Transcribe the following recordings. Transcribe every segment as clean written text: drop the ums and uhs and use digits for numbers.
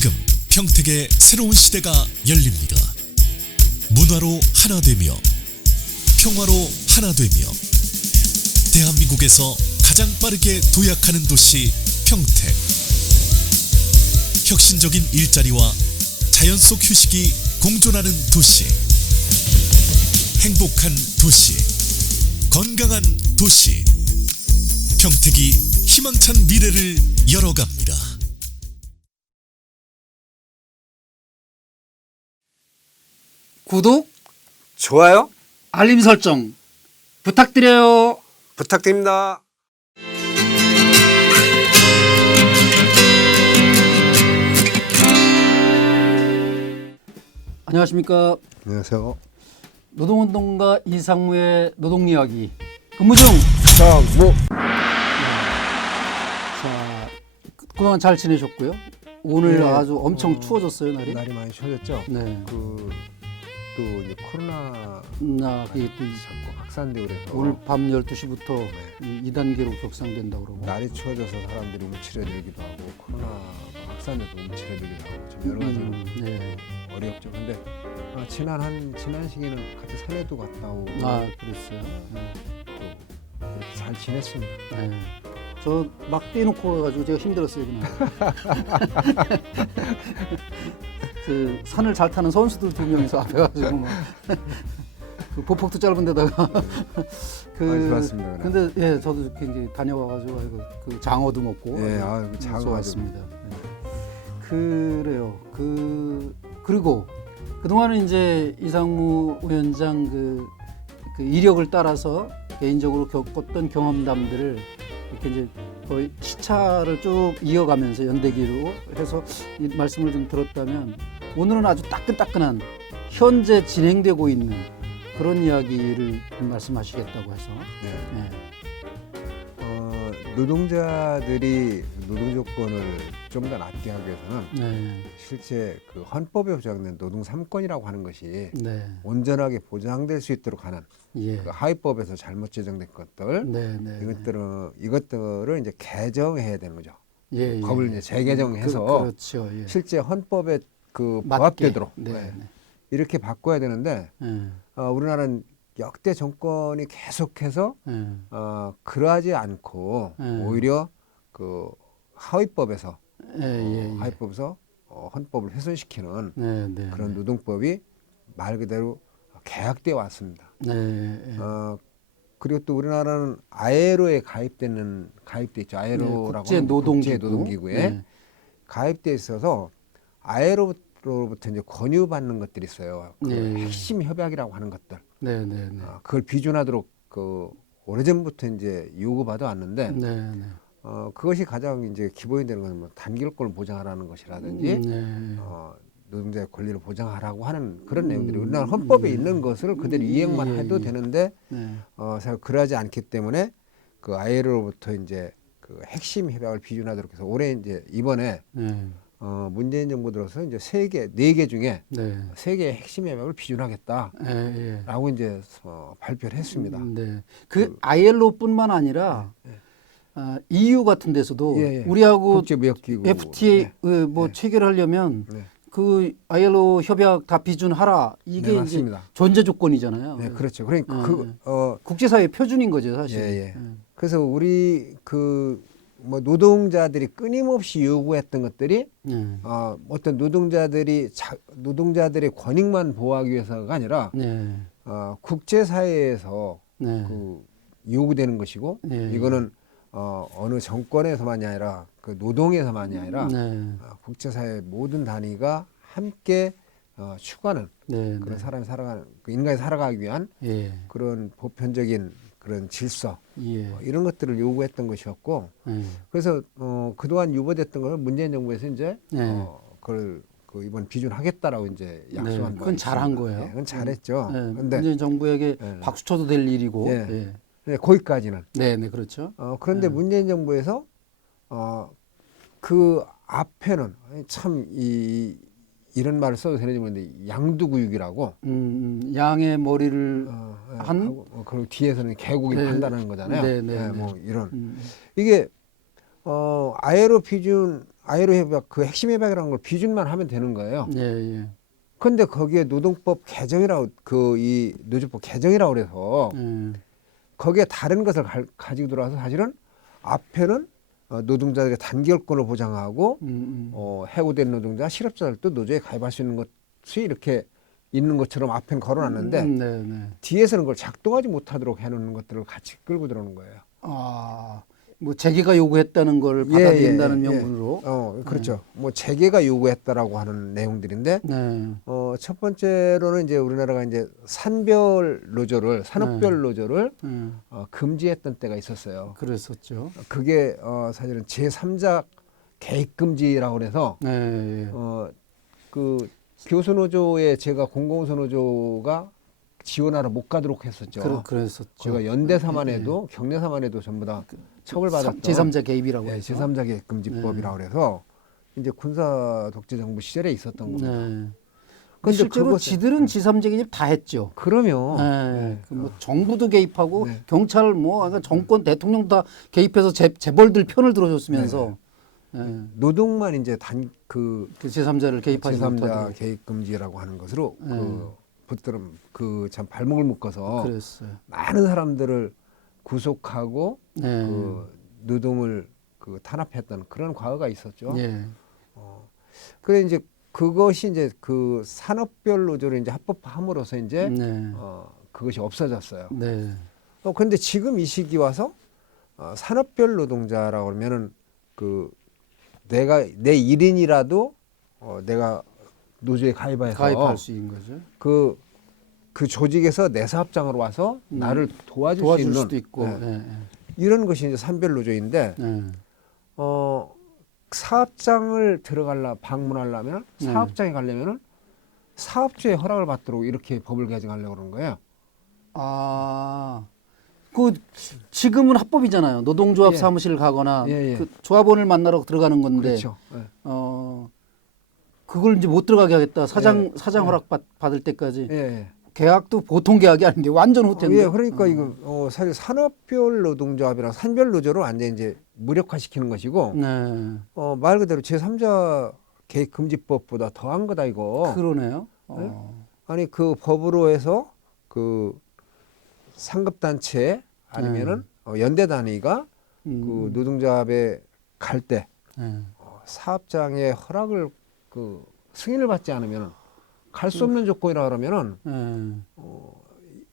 지금 평택의 새로운 시대가 열립니다. 문화로 하나 되며 평화로 하나 되며 대한민국에서 가장 빠르게 도약하는 도시 평택. 혁신적인 일자리와 자연 속 휴식이 공존하는 도시. 행복한 도시. 건강한 도시. 평택이 희망찬 미래를 열어갑니다. 구독, 좋아요 알림 설정 부탁드려요. 부탁드립니다. 안녕하십니까. 안녕하세요. 노동운동가 이상무의 노동이야기 근무 중. 상무. 자, 그동안 잘 지내셨고요. 오늘 네, 아주 엄청 추워졌어요, 날이. 날이 많이 추워졌죠. 네. 또 이제 코로나 그게 또 자꾸 확산되고 그래서 오늘 밤 12시부터 네. 2단계로 격상된다고 그러고. 날이 추워져서 사람들이 움츠러들기도 하고 코로나가 확산돼서 움츠러들기도 하고 좀 여러 가지로 네. 어렵죠. 근데 지난 시기는 같이 산에도 갔다 오고 그랬어요. 네. 또 이렇게 잘 지냈습니다. 네. 저 막 떼놓고 가가지고 제가 힘들었어요 그날. 그 산을 잘 타는 선수들 2명이서 앞에 가지고 막 그 보폭도 짧은 데다가 좋았습니다. 그날. 근데 예 저도 이렇게 이제 다녀와가지고 아이고 그 장어도 먹고 예, 장어 좋았습니다. 네. 그래요. 그리고 그동안은 이제 이상무 위원장 그 이력을 따라서 개인적으로 겪었던 경험담들을 이렇게 이제 거의 시차를 쭉 이어가면서 연대기로 해서 이 말씀을 좀 들었다면 오늘은 아주 따끈따끈한 현재 진행되고 있는 그런 이야기를 말씀하시겠다고 해서 네. 노동자들이 노동 조건을 좀 더 낫게 하기 위해서는 네. 실제 그 헌법에 보장된 노동 3권이라고 하는 것이 네. 온전하게 보장될 수 있도록 하는 예. 그 하위법에서 잘못 제정된 것들 네. 네. 이것들을 이제 개정해야 되는 거죠. 예, 예. 법을 이제 재개정해서 그렇죠. 예. 실제 헌법에 그 맞게. 부합되도록 네. 네. 네. 이렇게 바꿔야 되는데 우리나라는 역대 정권이 계속해서 네. 그러하지 않고 오히려 그 하위법에서 하위법에서 헌법을 훼손시키는 네. 네. 그런 노동법이 말 그대로 계약되어 왔습니다. 네. 그리고 또 우리나라는 아이엘오에 가입돼 있죠. 아이엘오라고 하는 국제노동기구에 네. 가입돼 있어서 아이엘오로부터 이제 권유받는 것들이 있어요. 그 네. 핵심 협약이라고 하는 것들. 네. 네. 네. 그걸 비준하도록 그 오래전부터 이제 요구받아 왔는데 네. 네. 그것이 가장 이제 기본이 되는 것은 뭐 단결권을 보장하라는 것이라든지 네. 노동자의 권리를 보장하라고 하는 그런 내용들이 우리나라 헌법에 있는 것을 그대로 이행만 해도 되는데 그러지 않기 때문에 그 아이엘오로부터 이제 그 핵심 협약을 비준하도록 해서 올해 이제 이번에 문재인 정부 들어서 이제 네 개 중에 세 개의 핵심 협약을 비준하겠다라고 이제 발표를 했습니다. 네. 그 ILO뿐만 아니라 EU 같은 데서도 우리하고 국제무역기구 FTA 체결하려면 그 ILO 협약 다 비준하라. 이게 이제 전제 조건이잖아요. 네, 그렇죠. 그러니까 국제사회 표준인 거죠, 사실. 그래서 우리 뭐 노동자들이 끊임없이 요구했던 것들이 어떤 노동자들의 권익만 보호하기 위해서가 아니라 국제사회에서 그 요구되는 것이고 이거는 어느 정권에서만이 아니라 그 노동에서만이 아니라 국제사회 모든 단위가 함께 추구하는 그런 사람이 살아가는 인간이 살아가기 위한 그런 보편적인 그런 질서 이런 것들을 요구했던 것이었고 그래서 그동안 유보됐던 걸 문재인 정부에서 이제 그걸 이번 비준하겠다라고 이제 약속한 그건 잘한 거예요. 그건 잘했죠. 근데 문재인 정부에게 박수 쳐도 될 일이고. 거기까지는. 네, 그렇죠. 그런데 문재인 정부에서 그 앞에는 참 이런 말을 써도 되는지 모르겠는데 양두구육이라고 양의 머리를 그리고 뒤에서는 개고기 판단하는 거잖아요. 뭐 이런 이게 ILO 협약 그 핵심 협약이라는 걸 비준만 하면 되는 거예요. 예, 예. 근데 거기에 노동법 개정이라고 이 노조법 개정이라고 그래서 거기에 다른 것을 가지고 들어와서 사실은 앞에는 노동자들의 단결권을 보장하고 해고된 노동자, 실업자들도 노조에 가입할 수 있는 것이 이렇게 있는 것처럼 앞엔 걸어놨는데 네, 네. 뒤에서는 그걸 작동하지 못하도록 해놓는 것들을 같이 끌고 들어오는 거예요. 아, 뭐 재계가 요구했다는 걸 받아들인다는 명분으로. 그렇죠. 뭐 재계가 요구했다라고 하는 내용들인데 네. 첫 번째로는 이제 우리나라가 이제 산별 노조를 산업별 노조를 금지했던 때가 있었어요. 그랬었죠. 그게 사실은 제3자 개입 금지라고 그래서 네. 그 교수 노조에 제가 공공운수 노조가 지원하러 못 가도록 했었죠. 그랬었죠. 제가 연대사만 해도 경례사만 해도 전부 다 처벌받았던 제3자 개입이라고 네, 해서. 제3자 개입 금지법이라고 그래서 이제 군사 독재 정부 시절에 있었던 겁니다. 네. 근데 실제로 지들은 제3자 개입 다 했죠. 그러면 네. 뭐 정부도 개입하고 네. 경찰 뭐 정권 대통령도 다 개입해서 재벌들 편을 들어줬으면서 네. 노동만 이제 그 제3자를 개입하지 제3자 못하도록. 개입 금지라고 하는 것으로 참 발목을 묶어서 그랬어요. 많은 사람들을 구속하고 네. 그 노동을 탄압했던 그런 과거가 있었죠. 예. 그래 이제 그것이 이제 그 산업별 노조를 이제 합법화함으로써 이제 네. 그것이 없어졌어요. 네. 그런데 지금 이 시기 와서 산업별 노동자라고 그러면은 내가 내 1인이라도 내가 노조에 가입해서 가입할 수 있는 거죠. 그 조직에서 내 사업장으로 와서 나를 도와줄 수 있는 수도 있고. 네. 네. 이런 것이 이제 산별 노조인데 네. 사업장을 방문하려면 사업장에 가려면은 사업주의 허락을 받도록 이렇게 법을 개정하려고 그러는 거예요. 아, 지금은 합법이잖아요. 노동조합 예. 사무실을 가거나 예, 예. 그 조합원을 만나러 들어가는 건데, 그렇죠. 예. 그걸 이제 못 들어가게 하겠다. 사장 예. 허락 받을 때까지. 예. 계약도 보통 계약이 아닌데 완전 호텔인데. 예, 그러니까 이거 사실 산업별 노동조합이랑 산별 노조를 완전 이제 무력화시키는 것이고 네. 말 그대로 제3자 개입 금지법보다 더한 거다 이거. 그러네요. 아니 그 법으로 해서 그 상급 단체 아니면은 연대 단위가 그 노동조합에 갈 때 사업장의 허락을 승인을 받지 않으면 갈 수 없는 조건이라 그러면은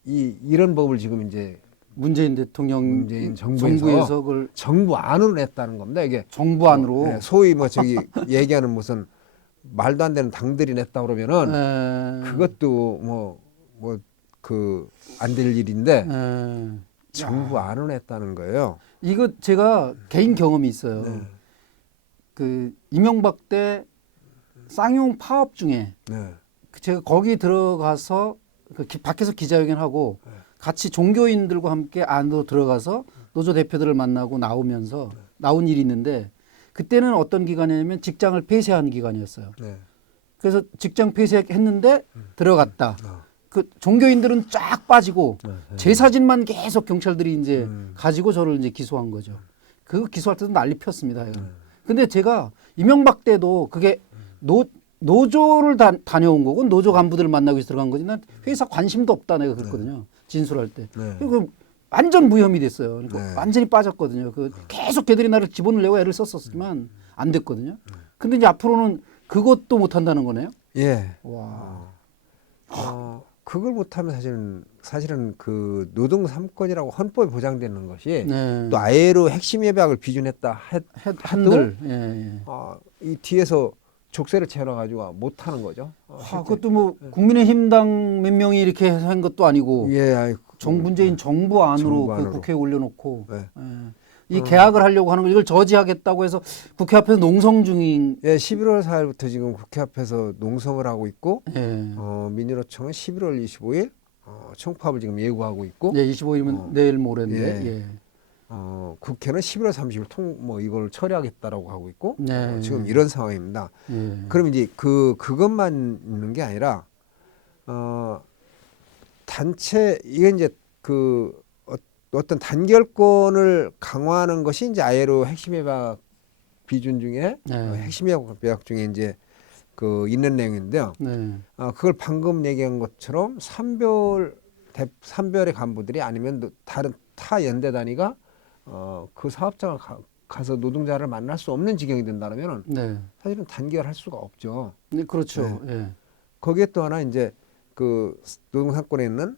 이런 법을 지금 이제 문재인 대통령 문재인 정부에서 그걸 정부 안으로 냈다는 겁니다. 이게 정부 안으로. 네, 소위 뭐 저기 얘기하는 무슨 말도 안 되는 당들이 냈다 그러면은 그것도 안 될 일인데 정부 안으로 냈다는 거예요. 이거 제가 개인 경험이 있어요. 네. 그 이명박 때 쌍용 파업 중에 네. 제가 거기 들어가서 밖에서 기자회견하고 같이 종교인들과 함께 안으로 들어가서 노조 대표들을 만나고 나온 일이 있는데 그때는 어떤 기간이냐면 직장을 폐쇄하는 기간이었어요. 네. 그래서 직장 폐쇄했는데 들어갔다. 그 종교인들은 쫙 빠지고 제 사진만 계속 경찰들이 이제 가지고 저를 이제 기소한 거죠. 그 기소할 때도 난리 폈습니다. 근데 제가 이명박 때도 그게 노조를 다녀온 거고 노조 간부들을 만나고 해서 들어간 거지 난 회사 관심도 없다 내가 그랬거든요. 진술할 때. 그 완전 무혐의 됐어요. 그러니까 완전히 빠졌거든요. 계속 걔들이 나를 집어넣으려고 애를 썼었지만 안 됐거든요. 근데 이제 앞으로는 그것도 못 한다는 거네요. 예. 와. 그걸 못하면 사실은 그 노동 3권이라고 헌법에 보장되는 것이 또 ILO 핵심 협약을 비준했다 한들 이 뒤에서 족쇄를 채워가지고 못하는 거죠. 그것도 뭐 국민의힘당 몇 명이 이렇게 한 것도 아니고 문재인 정부 안으로 그 국회에 올려놓고 이 계약을 하려고 하는 걸 이걸 저지하겠다고 해서 국회 앞에서 농성 중인. 11월 4일부터 지금 국회 앞에서 농성을 하고 있고 민주노총은 11월 25일 총파업을 지금 예고하고 있고 25일이면 내일 모레인데 국회는 11월 30일 이걸 처리하겠다라고 하고 있고 지금 이런 상황입니다. 그럼 이제 그것만 있는 게 아니라 단체 이게 이제 어떤 단결권을 강화하는 것이 이제 ILO 핵심 협약 비준 중에 핵심 협약 중에 이제 그 있는 내용인데요. 그걸 방금 얘기한 것처럼 산별의 간부들이 아니면 다른 타 연대 단위가 그 사업장을 가서 노동자를 만날 수 없는 지경이 된다면 사실은 단결할 수가 없죠. 네, 그렇죠. 예. 거기에 또 하나 이제 그 노동상권에 있는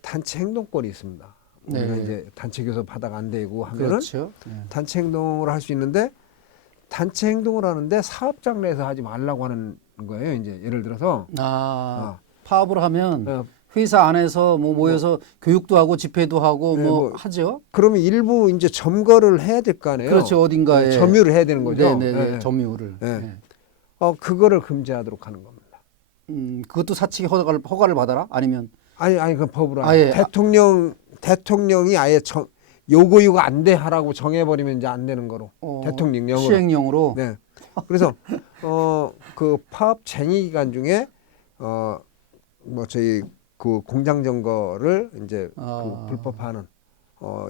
단체 행동권이 있습니다. 우리가 이제 단체 교섭 하다가 안 되고 하면은 그렇죠. 단체 행동을 할 수 있는데 단체 행동을 하는데 사업장 내에서 하지 말라고 하는 거예요. 이제 예를 들어서 파업을 하면 회사 안에서 뭐 모여서 교육도 하고 집회도 하고 뭐 하죠. 그러면 일부 이제 점거를 해야 될 거 아니에요. 그렇죠. 어딘가에 점유를 해야 되는 거죠. 네네. 점유를. 그거를 금지하도록 하는 겁니다. 그것도 사측이 허가를 받아라? 아니면 아니 그 법으로 대통령이 아예 요거 안 돼 하라고 정해버리면 이제 안 되는 거로 대통령령으로 시행령으로. 네. 그래서 그 파업쟁의 기간 중에 뭐 저희 그 공장 점거를 이제 그 불법화하는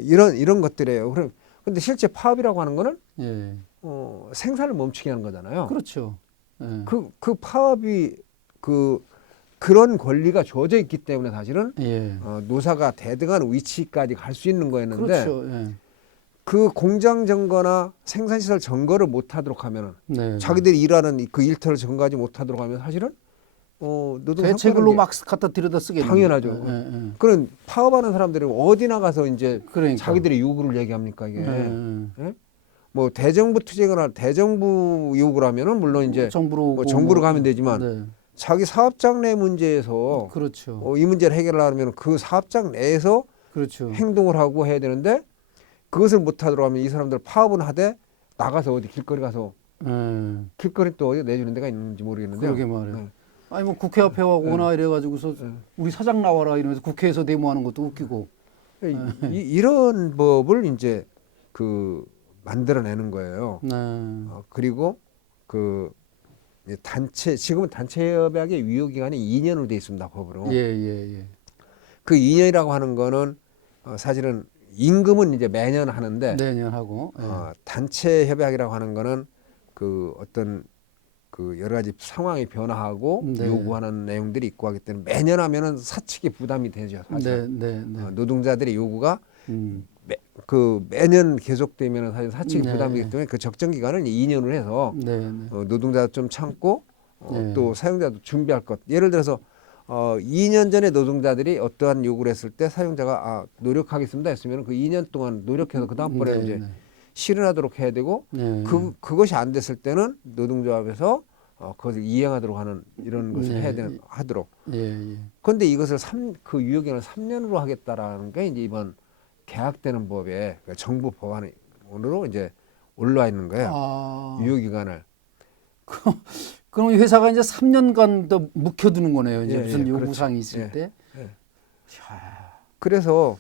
이런 것들이에요. 근데 실제 파업이라고 하는 거는 생산을 멈추게 하는 거잖아요. 그렇죠. 그 파업이 그런 권리가 주어져 있기 때문에 사실은 노사가 대등한 위치까지 갈 수 있는 거였는데 그렇죠. 그 공장 점거나 생산시설 점거를 못하도록 하면은 자기들이 일하는 그 일터를 점거하지 못하도록 하면 사실은 대책을로 막 갖다 들여다 쓰겠네요. 당연하죠. 그런 파업하는 사람들이 어디 나가서 이제 자기들의 요구를 얘기합니까 이게? 뭐 대정부 투쟁을 대정부 요구를 하면은 물론 이제 정부로 가면 되지만 자기 사업장 내 문제에서 그렇죠. 이 문제를 해결하려면 그 사업장 내에서 행동을 하고 해야 되는데 그것을 못하도록 하면 이 사람들 파업은 하되 나가서 어디 길거리 가서 길거리 또 어디 내주는 데가 있는지 모르겠는데요. 그러게 말이에요. 아니 뭐 국회 앞에 오거나 이래가지고서 우리 사장 나와라 이러면서 국회에서 데모하는 것도 웃기고. 이런 법을 이제 만들어내는 거예요. 그리고 지금은 단체 협약의 유효 기간이 2년으로 돼 있습니다, 법으로. 그 2년이라고 하는 거는 사실은 임금은 이제 매년 하는데 매년 하고 단체 협약이라고 하는 거는 어떤 여러 가지 상황이 변화하고 요구하는 내용들이 있고 하기 때문에 매년 하면은 사측이 부담이 되죠. 사실. 노동자들의 요구가 매년 계속되면 사실 사측이 부담이기 때문에 그 적정 기간을 2년을 해서 노동자도 좀 참고 또 사용자도 준비할 것. 예를 들어서 2년 전에 노동자들이 어떠한 요구를 했을 때 사용자가 노력하겠습니다 했으면 그 2년 동안 노력해서 그 다음번에 이제 실현하도록 해야 되고 그것이 안 됐을 때는 노동조합에서 그것을 이행하도록 하는 이런 것을 하도록. 그런데 이것을 그 유효기간을 3년으로 하겠다라는 게 이제 이번 개학되는 법에 정부 법안으로 이제 올라와 있는 거예요. 유효기간을. 그럼 회사가 이제 3년간 더 묵혀두는 거네요. 이제 무슨 요구사항이 있을 때. 그래서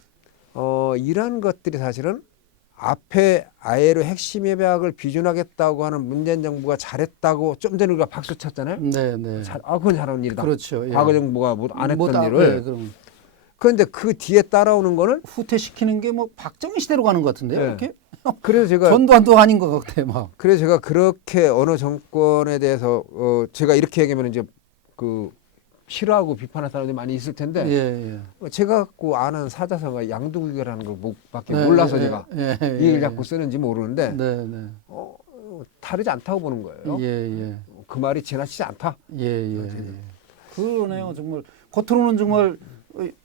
이러한 것들이 사실은 앞에 ILO 핵심 협약을 비준하겠다고 하는 문재인 정부가 잘했다고 좀 전에 우리가 박수 쳤잖아요. 그건 잘한 일이다. 그렇죠. 과거 정부가 안 했던 일을. 그런데 그 뒤에 따라오는 거는 후퇴시키는 게 뭐 박정희 시대로 가는 것 같은데요. 이렇게? 그래서 제가 전두환도 아닌 것 같아 막. 그래서 제가 그렇게 어느 정권에 대해서 제가 이렇게 얘기하면 이제 싫어하고 비판하는 사람들이 많이 있을 텐데 제가 갖고 아는 사자성어가 양두구교라는 것밖에 몰라서 제가 이 얘기를 자꾸 쓰는지 모르는데 다르지 않다고 보는 거예요. 그 말이 지나치지 않다. 그러네요. 정말 겉으로는 정말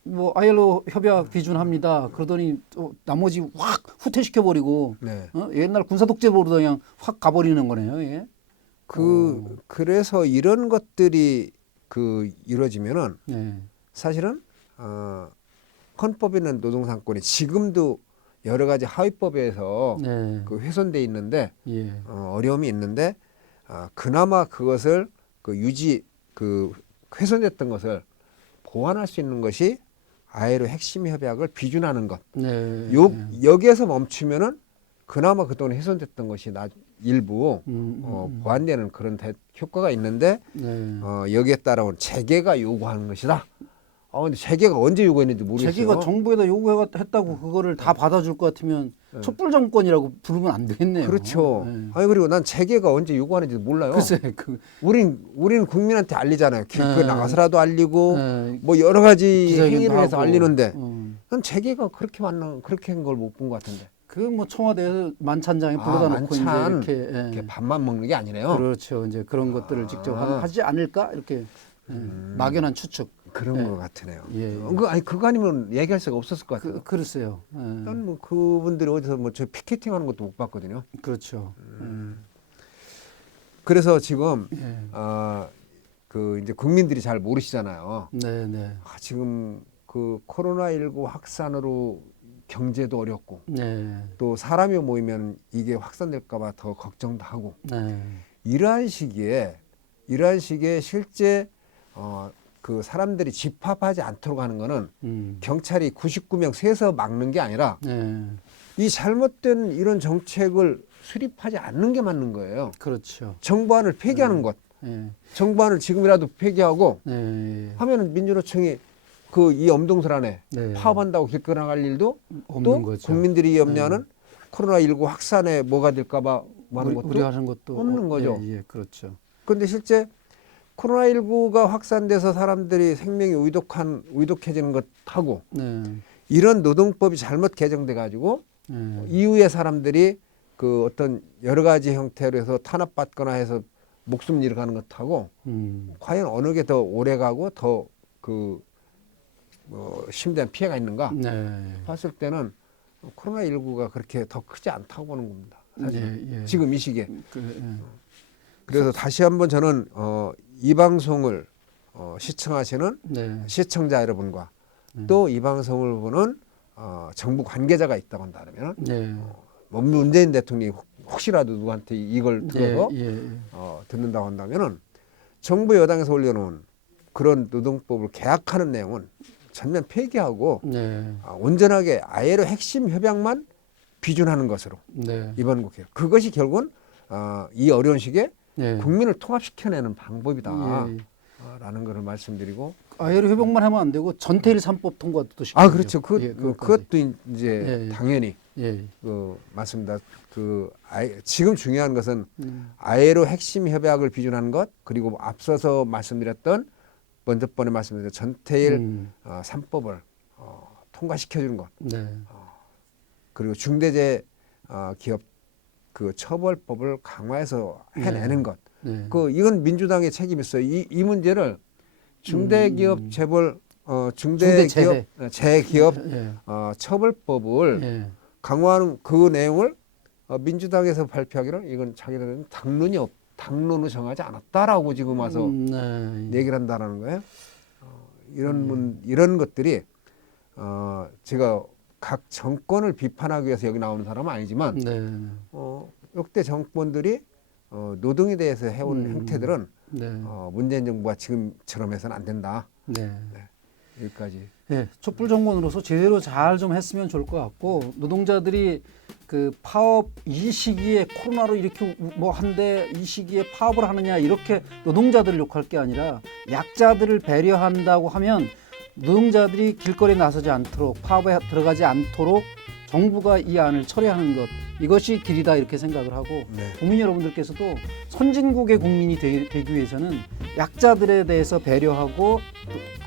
뭐 ILO 협약 비준합니다. 그러더니 또 나머지 확 후퇴시켜 버리고 옛날 군사 독재로 그냥 확 가버리는 거네요. 이게. 그래서 이런 것들이 이루어지면은 사실은 헌법에 있는 노동상권이 지금도 여러 가지 하위법에서 훼손돼 있는데 어려움이 있는데 그나마 그것을 훼손됐던 것을 보완할 수 있는 것이 ILO 핵심 협약을 비준하는 것. 여기에서 멈추면은 그나마 그동안 훼손됐던 것이 일부 보완되는 그런 효과가 있는데 여기에 따라온 재계가 요구하는 것이다. 근데 재계가 언제 요구했는지 모르겠어요. 재계가 정부에다 요구했다고 그거를 다 받아줄 것 같으면 촛불 정권이라고 부르면 안 되겠네요. 그렇죠. 네. 그리고 난 재계가 언제 요구하는지 몰라요. 글쎄 우리는 국민한테 알리잖아요. 길거리 네. 나가서라도 알리고 네. 뭐 여러 가지 기자회견도 행위를 해서 하고. 알리는데 난 재계가 그렇게 한 걸 못 본 것 같은데. 그 뭐 청와대에서 만찬장에 불러다 놓고 만찬. 이제 이렇게 이렇게 밥만 먹는 게 아니네요. 그렇죠. 이제 그런 것들을 직접 하지 않을까 이렇게 막연한 추측. 그런 것 같으네요. 예. 그거 아니면 얘기할 수가 없었을 것 같아요. 글쎄요. 난 뭐 그분들이 어디서 뭐 저 피켓팅 하는 것도 못 봤거든요. 그렇죠. 그래서 지금 예. 그 이제 국민들이 잘 모르시잖아요. 네네. 지금 그 코로나19 확산으로 경제도 어렵고 네. 또 사람이 모이면 이게 확산될까봐 더 걱정도 하고 네. 이러한 시기에 실제 그 사람들이 집합하지 않도록 하는 거는 경찰이 99명 세서 막는 게 아니라 네. 이 잘못된 이런 정책을 수립하지 않는 게 맞는 거예요. 그렇죠. 정부안을 폐기하는 것. 네. 정부안을 지금이라도 폐기하고 네. 하면은 민주노총이 그 이 엄동설 안에 네. 파업한다고 길거리 나갈 일도 없는 또 거죠. 국민들이 염려하는 코로나19 확산에 뭐가 될까봐 뭐 하는 것도 우려하는 것도 없는 거죠. 예, 그렇죠. 그런데 실제 코로나19가 확산돼서 사람들이 생명이 의독해지는 것하고 네. 이런 노동법이 잘못 개정돼 가지고 네. 이후에 사람들이 그 어떤 여러 가지 형태로 해서 탄압받거나 해서 목숨 잃어가는 것하고 과연 어느 게 더 오래 가고 더 그 심대한 피해가 있는가 네. 봤을 때는 코로나19가 그렇게 더 크지 않다고 보는 겁니다. 사실 예, 예. 지금 이 시기에. 예. 그래서 다시 한번 저는 이 방송을 시청하시는 네. 시청자 여러분과 또 이 방송을 보는 정부 관계자가 있다고 한다면 네. 뭐 문재인 대통령이 혹시라도 누구한테 이걸 들어서 예, 예. 듣는다고 한다면은 정부 여당에서 올려놓은 그런 노동법을 개혁하는 내용은 전면 폐기하고 네. 온전하게 아예로 핵심 협약만 비준하는 것으로 네. 이번 국회 그것이 결국은 이 어려운 시기에 네. 국민을 통합시켜내는 방법이다. 예. 라는 것을 말씀드리고 아예로 회복만 하면 안 되고 전태일 3법 통과도 시켜야 그렇죠. 그것도 이제 당연히 예. 맞습니다. 지금 중요한 것은 아예로 핵심 협약을 비준하는 것 그리고 앞서서 말씀드렸던 먼저 번에 말씀드렸던 전태일 3법을 통과시켜주는 것 네. 그리고 중대재해 기업 그 처벌법을 강화해서 해내는 것 네. 이건 민주당의 책임이 있어요. 이 문제를 중대기업 재벌 중대기업 재기업 예. 처벌법을 예. 강화하는 그 내용을 민주당에서 발표하기를 이건 자기들은 당론을 정하지 않았다라고 지금 와서 네. 얘기를 한다라는 거예요. 이런 것들이 제가 각 정권을 비판하기 위해서 여기 나오는 사람은 아니지만 네. 역대 정권들이 노동에 대해서 해온 행태들은 네. 문재인 정부가 지금처럼 해서는 안 된다. 네. 여기까지. 예, 촛불 정권으로서 제대로 잘 좀 했으면 좋을 것 같고 노동자들이 그 파업 이 시기에 코로나로 이렇게 뭐 한데 이 시기에 파업을 하느냐 이렇게 노동자들을 욕할 게 아니라 약자들을 배려한다고 하면 노동자들이 길거리에 나서지 않도록 파업에 들어가지 않도록 정부가 이 안을 처리하는 것 이것이 길이다 이렇게 생각을 하고 네. 국민 여러분들께서도 선진국의 국민이 되기 위해서는 약자들에 대해서 배려하고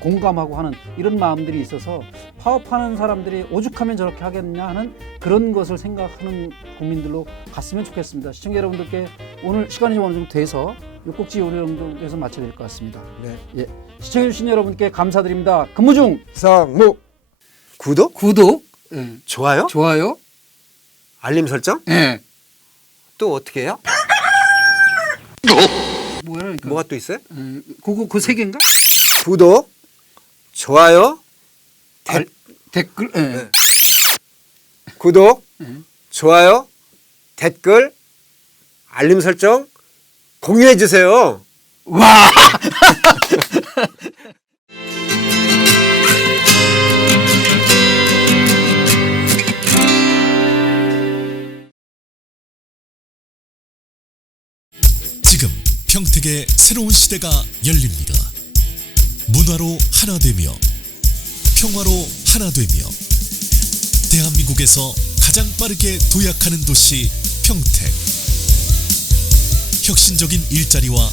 공감하고 하는 이런 마음들이 있어서 파업하는 사람들이 오죽하면 저렇게 하겠냐 하는 그런 것을 생각하는 국민들로 갔으면 좋겠습니다. 시청자 여러분들께 오늘 시간이 좀 어느 정도 돼서 육곡지 요리 정도에서 마쳐야 될 것 같습니다. 네. 예, 시청해주신 여러분께 감사드립니다. 근무 중 상무 구독, 예. 좋아요, 좋아요, 알림 설정 예. 또 어떻게 해요? 뭐야? 그러니까. 뭐가 또 있어요? 그 세 개인가? 구독, 좋아요, 댓글, 예. 네. 구독, 좋아요, 댓글, 알림 설정 공유해 주세요. 와. 지금 평택의 새로운 시대가 열립니다. 문화로 하나 되며 평화로 하나 되며 대한민국에서 가장 빠르게 도약하는 도시 평택. 혁신적인 일자리와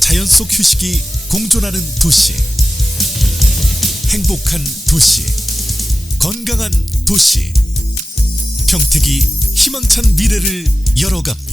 자연 속 휴식이 공존하는 도시. 행복한 도시, 건강한 도시. 평택이 희망찬 미래를 열어갑니다.